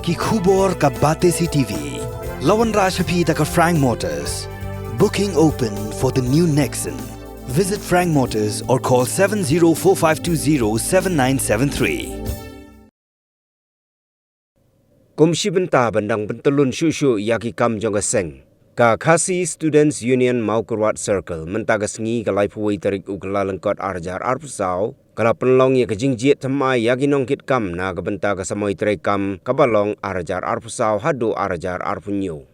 ki khubor ka bate CTV. Lawan Rashapi taka Frank Motors. Booking open for the new Nexon. Visit Frank Motors or call 7045207973. Komisi benta bandang bentelun syushu yaki kam jonga seng. Ka Khasi Students Union Maukurwat Circle mentagas ngi kalai puai tarik ukala lengkot arjar arpusau kala penlong ya kejingjiet temai yaki nongkit kam na kabenta kasamoi tarik kam kabalong arjar arpusau hadu arjar arpunyo.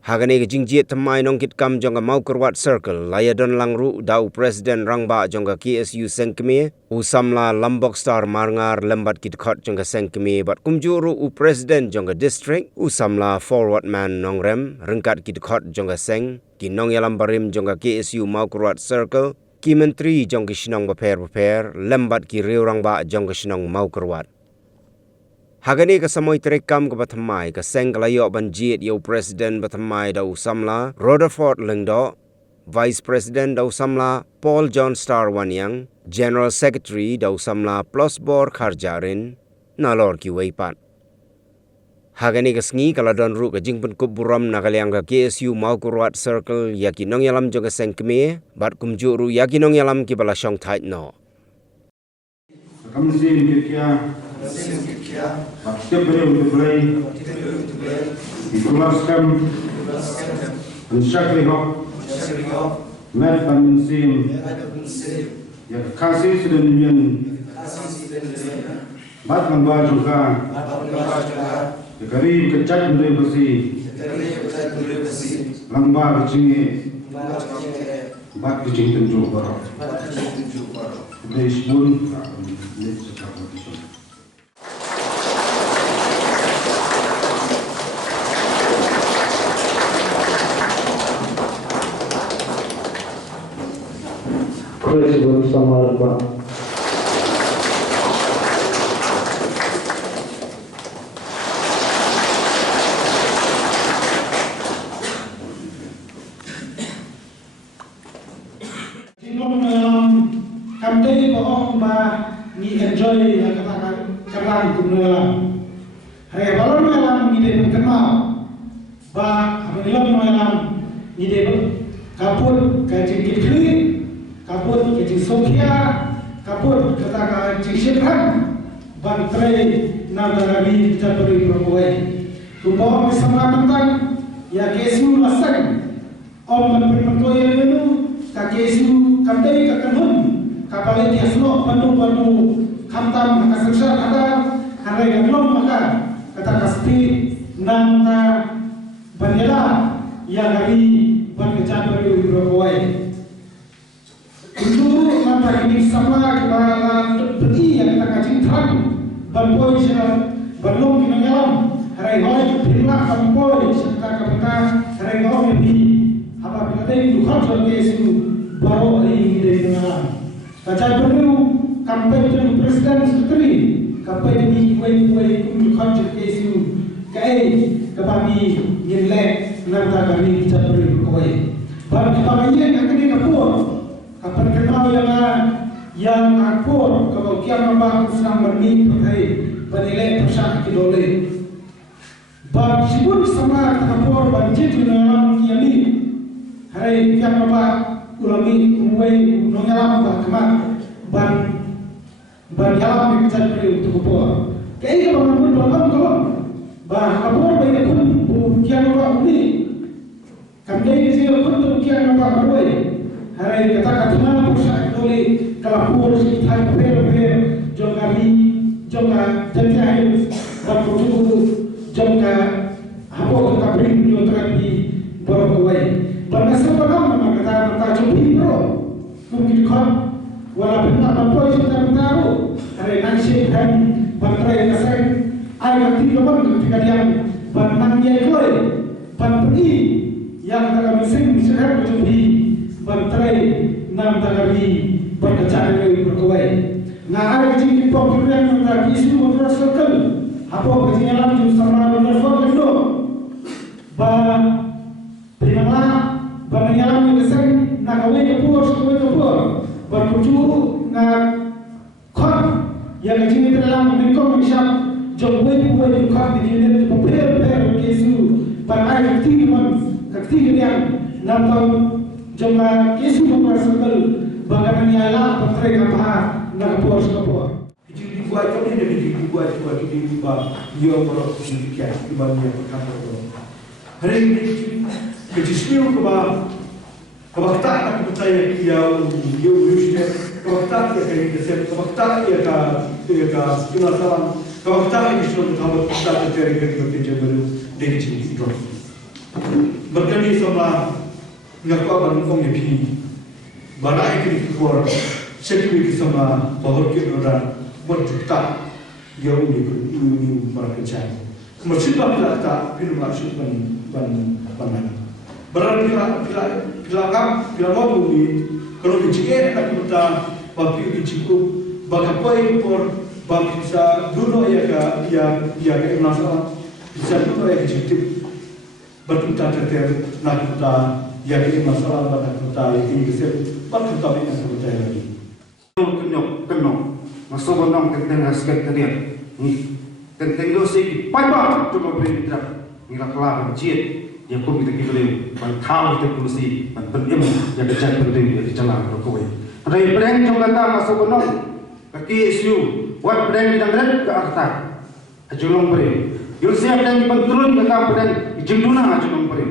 Hagane kejingjiet temai nongkit kam jonga Maukurwat Circle layadon langru dau Presiden Rangba jonga KSU Sengkeme usamla Lombok Star Marngar lembat kitkot jonga Sengkeme bat kumjuru u Presiden jonga District usamla Forward Man Nongrem rengkat kitkot jonga Seng ki nong yalam barim jonga KSU Maukurwat Circle ki menteri jonga Shinong Baper lembat ki Riu Rangba jonga Shinong Maukurwat. Hagani kasamoy terekam ke batamai ka seng kalayok banjit yau Presiden batamai dau samla Rutherford Lengdo, Vice President dau samla Paul John Star Wanyang, General Secretary dau samla Plosbor Kharjarin, nalor ki weipat. Hagani kasngi kaladon ru ka jingpun kup buram nakaliang ka KSU Maukurwat Circle yaki nong yalam jonga seng keme, bat kumjuru yaki nong yalam ki balasong tait no. Setiap hari untuk mulai dikeluarkan mensyakri hak med pensim yang kasih sudah nian bat mengbawa juga dekari kecat mulai bersih lambah kecingnya bat kecing tentu baru dari sebelum Presiden Samarba. Kamdei bohong ba ni enjoy kata kerang kumnelam. Hari balon melam ni de kenal ba amelam melam ni de kapur kajik kiri kapur kajik Sofia kapur kata kajik Syekhan bantrai nagarabi jabari berkuai. Kubawa bersama tentang ya kesu lasang om berpentoy menu ka kesu kamdei kakanun kapal dia semua penuh khantam kasar ada hari gelom maka kata pasti nanta bandela yang hari berkejar berkuai itu nanta ini sama kita beri yang kita kaji terang berkuai belum kita nyalam hari ini bila berkuai serta kita hari ini apa kita ini duka jadi itu baru ini dengan Kacau perlu kampanye dengan Presiden Sekretari, kampanye di kuai-kuai kunjungan JKSU, kebagi nilai nanda kami kita perlu kuai. Bagi kampanye yang kini kapur, kapan kenal yang kapur kalau kian apa sedang berni terkait bernilai persyak kidole. Bagi sibuk sama kapur banjir dalam kian ini, hari kian apa ulami kuai nonyalam bahkan ban yalam bicara untuk kupur. Kaya kalau pun kalau bah kupur baik pun bukan apa ini. Kami di sini pun bukan apa baru. Hari kata mana pusat boleh kalau kupur kita per jongari jonga jadi berkutu jonga apa kita beri terapi berkuai. Bangsa apa nama kata jumpi bro. Mungkin kan walaupun tak mampu kita tahu hari nasi dan baterai kasar air tiga orang ketika dia banang dia koi bantri yang tak mesin misalnya jumpi baterai nam tak lagi berkejar lagi berkuai. Nah air jumpi populer yang tak isu motor circle apa kejalan jumpa sama motor circle ba primala banyalam keseng nak awak kapur berkucu nak kon yang kecil dalam mengikut misal jom boy di kami di ne per kesu pakai kakti yang natau jom kesu mempersekal bagaimana nyala patrek apa nak pos kapor jadi dibuat kami jadi dibuat dia orang sedikit dibanding yang kantor hari ini kejismiu kebakta nak percaya yang Yusuf kebakta yang kami kesem kebakta yang ka penasaran kebakta yang sudah tahu kita terjadi kerja baru dari sini itu berkali sama ngaku abang kong yepi barai kiri keluar sekali sama bahwa kita orang berjuta yang ini para kerja masih tak tak pilih masuk ban berarti bila mau bumi kalau dicikir nak kita bagi dicikup bagi poin por bagi bisa dulu ya ke masalah bisa dulu ya dicikup bertuta terter nak kita ya ke masalah bagi kita ini bisa bagi kita ini percaya lagi kenok masuk banam tentang aspek tadi ni tentang dosi pai cuma beri mitra ngira kelar jit yang pun kita boleh tahu kita polisi penting yang kerja penting di jalan rokok. Rai brand yang kata masuk benar kaki isu buat brand yang red ke atas ajulong beri. Yusuf brand penturun kata brand jenduna ajulong beri.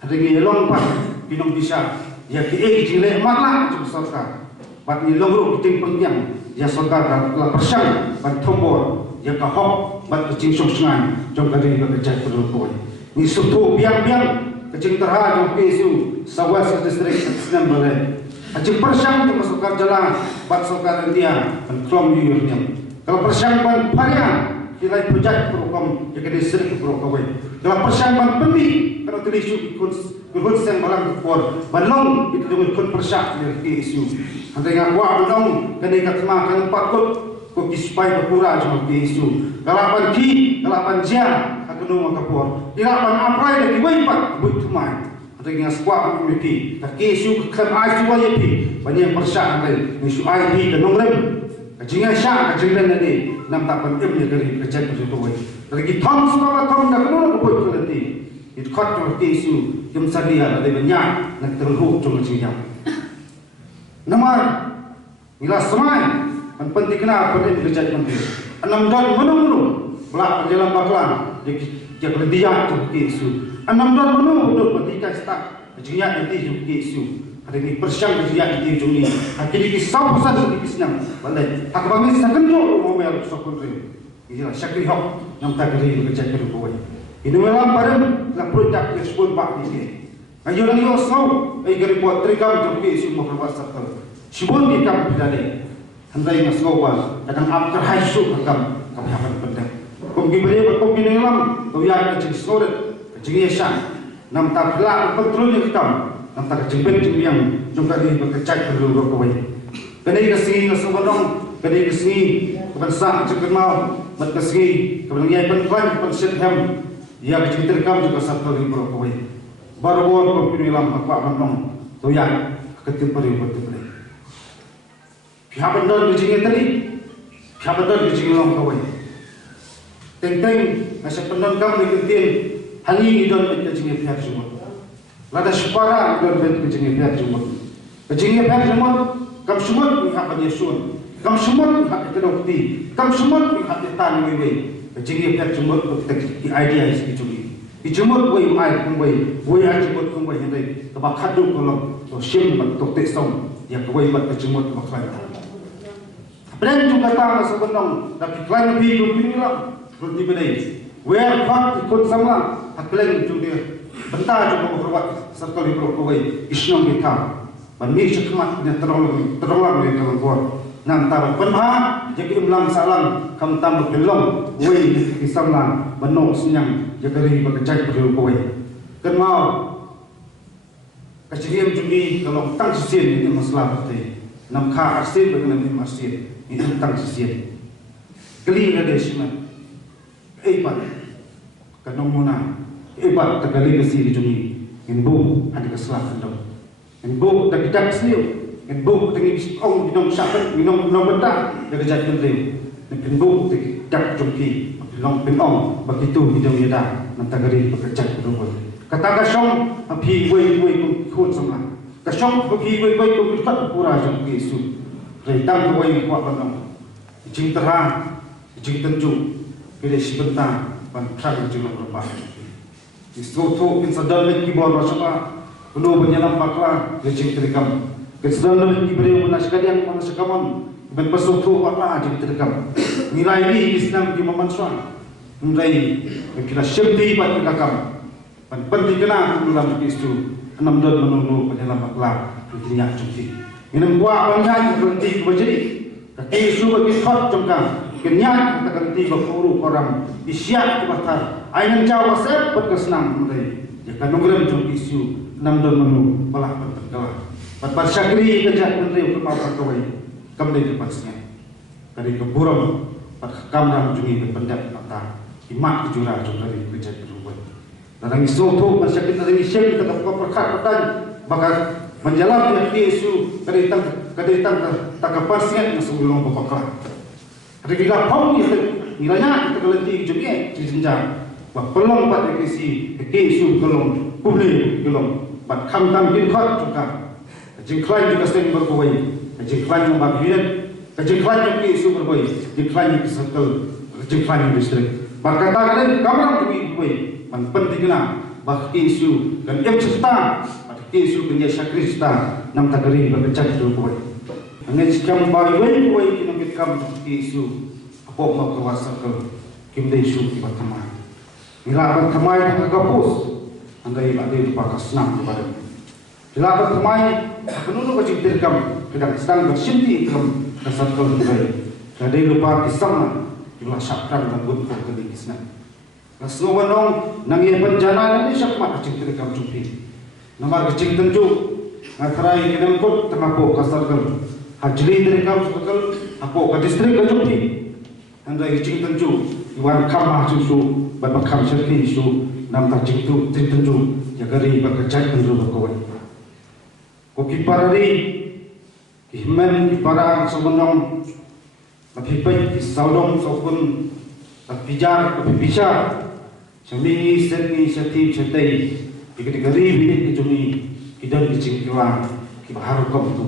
Ada ni long pas pinong bisa ya ke jile malah cuma sarka. Bat ni longru ting penting ya sarka telah persang bat tombol ya kahok bat kecing sungai jom kali kerja rokok. Ni suatu biang-biang kecing terhadap kesu sawas distrik senam boleh. Acing persang tu masuk jalan bat sokar dia kontrol yurnya. Kalau persang ban paria kilai projek program yang distrik program. Kalau persang ban pembi kalau tulis ikut sen balang kuat balong itu dengan ikut persang dari kesu. Antara gua balong kena kat makan pakut ko kispai berpura cuma kesu. Kalapan ki kalapan jia kenu makapor ilapan aprai lagi waipat buat tumai dengan sebuah komiti tak kesu kem ai suwa yepi banyak persang dan isu ai di dan nonglem kajingan syak kajingan nadi nam tak pen em dari kerja itu wai lagi thom suwa thom dak nu buat kelati it khot to kesu kem sadia ada banyak nak terhuk cuma jinjam nomor ila semai penting kena pen kerja penting enam dan menung pelak jalan baklan dia berdiam tu kesu. 6 tahun penuh untuk pendidikan start. Jika nanti tu kesu. Ada ni persiang jika nanti tu ni. Akhirnya kisah pasal tu kisah. Balai. Tak bangun sekenjo mau mel sokon rim. Inilah syakri hok yang tak kiri kerja kerja kau. Ini memang pada nak produk ekspor bak ini. Ayo lagi osau. Ayo kiri buat terikam tu kesu mau berbuat satu. Sibun kita berdalai. Hendak yang sekolah. Kadang after high school kakam kami akan pendek. Kau gibari berkopi nelam, kau yang kecil sore, kecil yasan, nam tak pelak kontrol yang hitam, nam tak jemput yang juga di berkecak perlu berkopi. Kedai kesini nasabadong, kedai kesini kebansa cekut mau, mat kesini kebanyakan penfan pensyidham, dia kecil terkam juga satu ribu berkopi. Baru buat kopi nelam apa bandong, kau yang kecil perlu berkopi. Pihak bandar kecil tadi, pihak bandar kecil nelam kopi. Tentang masa penonton mengikuti hangi idon kecingnya pihak semua. Lada separa idon kecingnya pihak semua. Kecingnya pihak semua, kamu semua pihak penyesuan, kamu semua pihak kedokti, kamu semua pihak tani wewe. Kecingnya pihak semua di idea segitu ni. Ijumur wewe ai kumbai, wewe ai jumur kumbai hendak tebak kadu kalau sim betul tesong yang wewe buat kecingnya tebak kadu. Brand juga tahu sebenarnya, tapi klien lebih berpindah. Berarti bedai. Where fak ikut sama haklen itu dia. Bentar juga berbuat serta libro kawai islam kita. Bani cekmat dia terolong dia kalau buat. Nanti penha jadi imlam salam kam tambah belum. Wei islamlan benok senyang jadi bekerja perlu kawai. Kenal kecilian judi kalau tang sisian ini masalah berarti. Nam kha asin bagaimana masjid ini tang sisian. Kali ada semen. Ibat kanong muna ibat tagali besi di jumi inbu ada kesalahan dong inbu tak tidak seliu inbu tengi ong minum syakat minum betah dari jatuh penting inbu tidak jumpi long pinong begitu hidung yeda nantagari bekerja berubah kata kasong api wei kun sama kasong api wei kun kita pura jom Yesus redang wei kuat banong jing terang jing tenju pilih sebentar ban terang jeng berubah istoto insadal lagi bawa siapa penuh penyelam pakla jing terikam kesedal lagi beri menasihkan mana sekaman ben pesutu Allah jadi terkam nilai ini Islam di memansuan nilai kita syemdi pada kakam pan penting kena dalam isu enam dan menunggu penyelam akhlak dunia cuci minum buah banyak berhenti berjadi kaki isu bagi khot jengkang kenyan kita ganti berkuru orang isyak kebatar ayam jawa sep berkesenang nilai jika nungguan cuci isu enam dan menunggu malah berterkalah pada syakri kejat menteri kemauan kawai kembali lepasnya dari keburung pada kamram jungi berpendak mata imak jurah dari kerja berubah dan isu tu masyarakat dari isyam tetap perkat petang maka menjalankan isu dari tang takapasnya masuk dalam bapaklah hari bila pau itu nilainya kita kelenti jungi di jenjang bah pelong pada isu gelong publik gelong pada kamtam bilkhat juga jengklai juga sering berkuai jengklan yang bagian, jengklan yang isu berbaik, jengklan yang circle, jengklan yang distrik. Maka katakan kamar tu berbaik, penting kena bagi isu dan yang serta bagi isu punya syakrista nam takari berkecat berbaik. Hanya jika baik kita kita isu apa mau kawasan kita isu kita tamai. Bila tamai kita kapus, andai ada pakai senang kepada. Bila tamai penuh kecil terkam. Kita sedang bersyukur dalam kesatuan kita. Jadi lupa kisahnya, jumlah syakran dan buat kembali kisah. Semua orang nangi penjana ini syakmat kecil terkam cuci. Nomor kecil tentu, ngatarai kita ikut tengah po kasarkan. Hajri terkam sekal, apa ke distrik kecuci. Anda kecil tentu, iwan kamah susu, berbakam syarki susu, nam tak kecil tentu, jagari bekerja tentu berkawai. Koki parari. Himan di parang semenong lebih baik di saudong sopun pijar lebih bisa seni seni seti setai jika digari bilik kecumi kita dicingkiwan kita harus kamu tu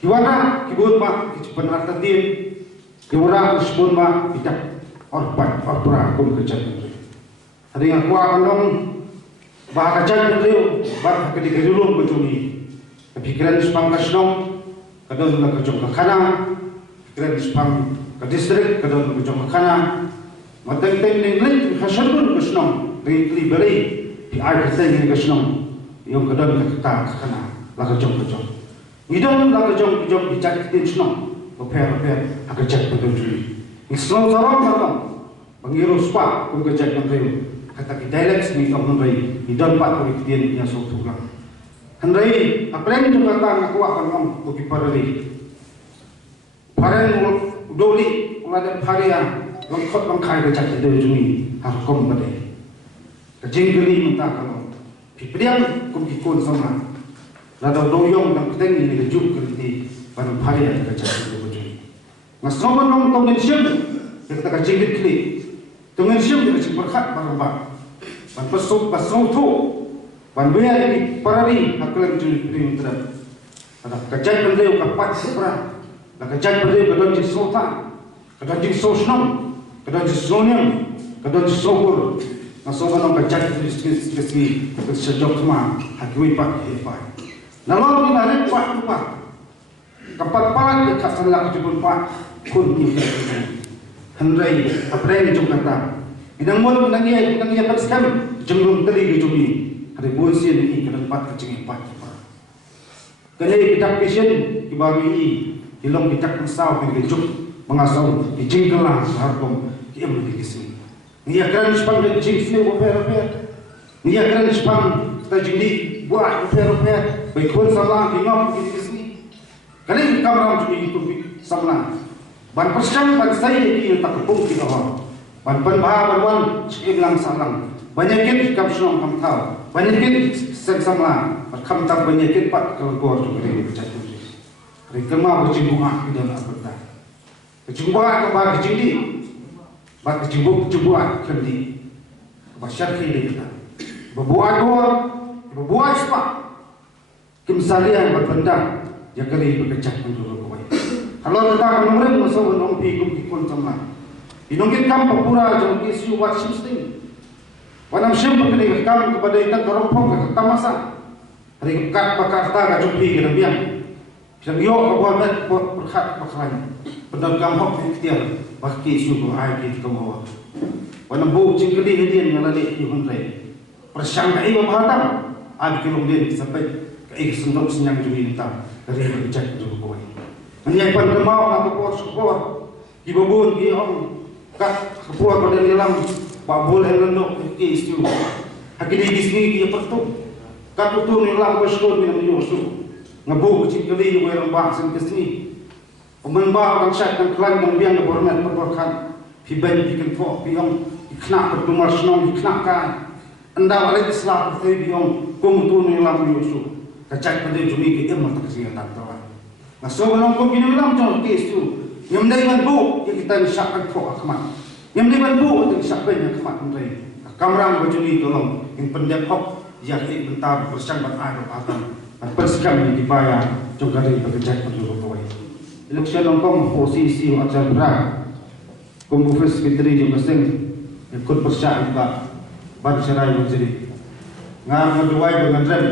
kiwana kibun mak kicupan artatin kiwara usbun mak kita orpra kum kerja hari yang kuat nong bah kerja tu bah ketika dulu kecumi pikiran Jepang Kasnong, kadang nak kerja ke kanan, pikiran Jepang ke distrik, kadang nak kerja ke kanan. Matang-tang nenglit hasilun Kasnong, beri di air kita yang Kasnong, yang kadang nak kita ke kanan, nak kerja. Idon nak kerja di cakap Kasnong, repair, nak kerja betul juli. Islam sarang, pengiru spa, kerja yang real. Kata kita dialek ni orang Melayu, idon pak kerja yang suatu orang. Hendai apa yang juga tak nak kuat orang bagi parali. Parang doli, orang paria, orang kot orang kaya kerja itu juni, harkom berde. Kajing geli minta kalau, pipriang kum kikun sama. Lalu doyong dan kita ini kejuk kerja, orang paria kerja itu juni. Ngasoma orang tongin siam, kita kajing geli, tongin siam kita cik berkat barang bak. Ban pasuk tu. Banbuya ini parari haklan juli perimeter. Ada kejat berdeu kapat sepra, ada kejat berdeu kadang di sultan, kadang di sosnam, kadang di soniam, kadang di sopur. Nasoba nong kejat di sini sejauh kemana hakui pak hebat. Nalar ni narik pak lupa. Kapat palat dekat sana kejubun pak kun ni. Hendai apa yang jom kata. Idang mul nangiya paskan jemrum teri kejumi. Ada bonsian ini ke tempat kecing empat. Kali kita pasien dibagi hilong kita kesal dengan juk mengasau di jingkelah harkom dia menjadi kesini. Ni akan Jepang dan jingkli repair. Ni akan Jepang kita jingli buat repair. Baikun salah ingam di kesini. Kali kamera juga itu sama. Ban persiang ban saya ini tak kepung kita orang. Ban penbahawan sekilang salang. Banyak kapsul kam tahu. Banyak sama, kam tak banyak pat keluar tu dari berjatuh. Dari kemau berjumpa di dalam berita. Berjumpa kembali jadi bak jubuk kendi basyar kini kita berbuat sepak kemsalian berpendang ya kali berkecak menurut kau kalau kita menurut masa menong pi kum sama inongkit kam papura jong isu wat simsting wanam sim kini kam kepada kita rompong ke tamasa hari kat bakar ta ka jumpi ke biang Siang yo kabuat berkat pakai pedagang hok ikhtiar baki isu ko ai ki kamu wanam bu cingkeli hedian ngalali yuhun rei persang kai bahatang ad kilomdin sampai ke sendok senyang jumi ta dari berjak tu ko menyai pan kemau na support ibubun ki om kat support pada dalam babul henok ki isu hakini disni ki pertu kat tu ni lam bersyukur minam yusu ngabu cingkeli we rambang sen kesini pemembang rakyat dan klan yang biang berhormat perbuatan piban bikin fok biang ikna bertumar senang ikna kan anda balik Islam bertemu biang kumtu ni lam yusu kacak pada jumi ke emak tak kesihatan tawa ngaso belum kum kini lam jauh kes tu yang mendapat bu yang kita nisahkan fok akmat yang mendapat bu untuk disahkan yang akmat menteri kamrang bajuni tolong yang pendek hok yang bentar bersang berada patang persikap yang dibayar juga dari bekerja penduduk kawai election longkong posisi acara berat kumpulus fitri juga sing ikut persyaratan bar cerai menjadi ngar berduai dengan rem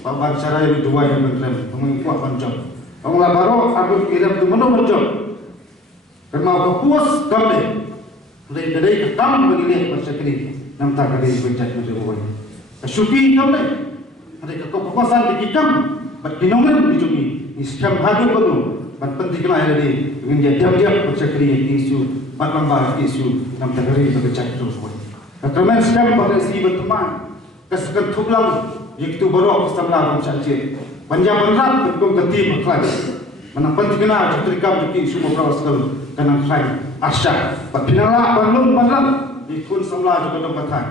bar cerai berduai dengan rem mengikuat panjang orang baru aku kirim tu mana panjang kerana puas kami dari ketam begini persekali nam tak ada bekerja penduduk syukur kami ada kepuasan di kita berdinomen di jumi Islam hadu penuh penting kena ada di dengan jam-jam bercakap isu lambah isu nam negeri bercakap terus kerana Islam pada si berteman kesekan tulang iaitu baru kesamlah bercakap panjang berat berkum ketib berkelas mana penting kena terikam di isu beberapa sekali karena kelain asyik berpindah bandung ikut samlah juga tempatan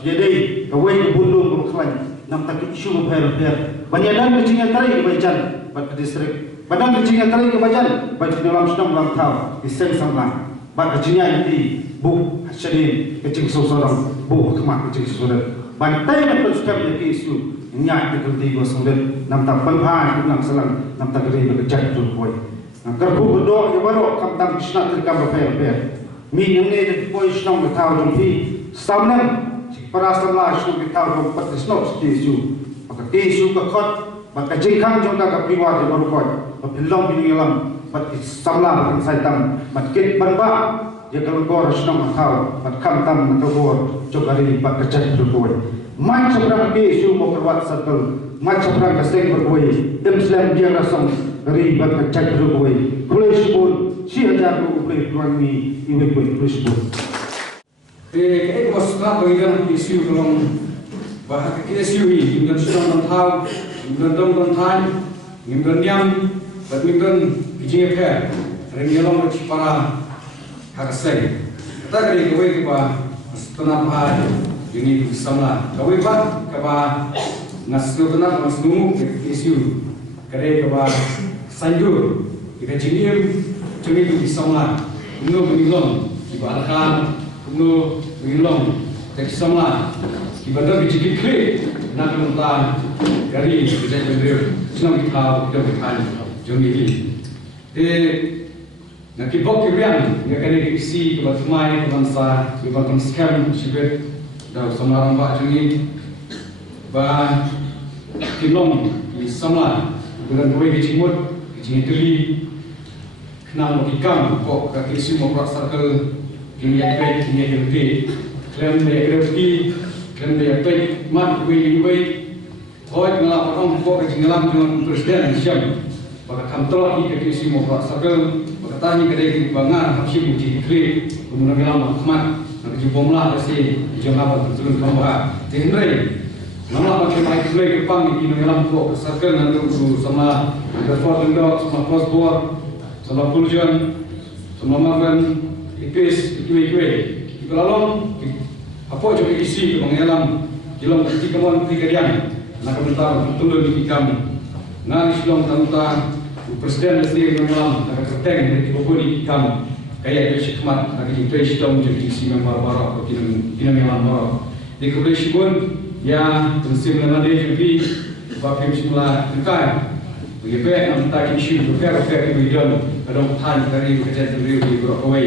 jadi kawai kebundung berkelas nam tak isu berher banyadan kecingnya tarik ke bajan pada distrik badan kecingnya tarik ke bajan pada dalam sedang dalam tahu di sen samlah pada kecingnya di bu hasilin kecing seseorang bu kemak kecing seseorang bantai dan bersikap dari isu nyak dikerti gosong nam tak penghai nam selang nam tak keri berkejat tu koi nam kerbu berdoa ke baru kam tam kisna terkam berher min yang ni koi senang bertahu jumpi samnam para setelah isu kita dapat disnok isu maka isu kekot maka jengkang juga ke priwat yang baru koi pelong bini alam mat samlah makin saitam mat kit banba ya kalau kau senang tahu mat kam tam mentobor coba dari mat kecil berkoi mat seberang isu mau kerwat circle mat seberang keseng berkoi Islam dia rasam dari mat kecil berkoi kulis pun si ajar berkoi kuangi ibu kulis pun cái was not going to issue long và cái issue gì mình cần trong thao mình cần đông thai mình cần nhang và mình cần cái gì khác rồi mình long chỉ para hak say ta cái cái ba setelah hai ini bersama kawai ba kaba nasu kena nasu issue cái kaba sanjur kita cini bersama mình long ibaratkan no wilong tek sama ibadah bijiki klik nak mentah dari kerja beliau senang kita berkan jomili nak kibok kibian nak kena isi kebat mai bangsa kebat scam sibet dah sama rambak jungi ba kilong di sama bulan dua kecimut kecintuli kenal ikam kok kaki isi mau circle kini yang baik, kini yang baik, klaim yang baik, klaim yang baik, mat yang baik, hoi ngelap orang kok kejengelam dengan presiden siam, baka kantor ini kekisi mau sakal, baka tanya kedai bangar, hapsi muci dikri, kemudian ngelam mat, nak jumlah pasti jumlah terturun kembali, tinggal, nama pakai mic play kepang ini ngelam kok sakal nanti sama reform dendok, sama cross board, sama puljan, sama makan. Ipis, ikwe, ikalong, apa juga isi kemengelam, jelang ketika kawan pikirkan, nak bentar betul di ikam, nak islong tentang presiden mesti mengelam, nak keteng dari bukun ikam, kaya bersyukur bagi presiden jadi si member baru kita memang baru di kebersyukuran ya musim nanti jadi bagi semula dekat bagi baik nanti isu berkait dengan kadang tan dari kerja sendiri di Brokawai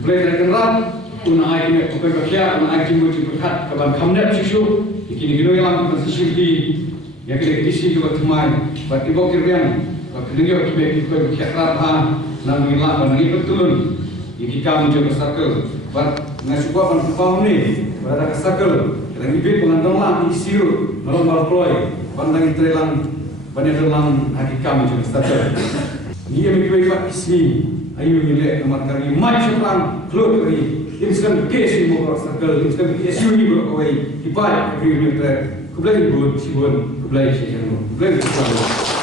boleh terkenal pun ai ini bukan kerja pun ai timbul berkat kawan kamnet isu kini kini yang masih di yang kita isi juga teman bagi bokir yang kedua kita berkat apa nang milah banang betul iki kam jo circle bat ngasukwa pan pau ni pada circle dan ibe pengandong lah isiru malam ploy pandang trelang banyalang aki kam jo circle ni yang kita buat isni ayu nilai nomor kali mai sekarang keluar dari instan case ni mo circle instan case ni bro koi ibai every minute keblai buat si buat keblai si jangan keblai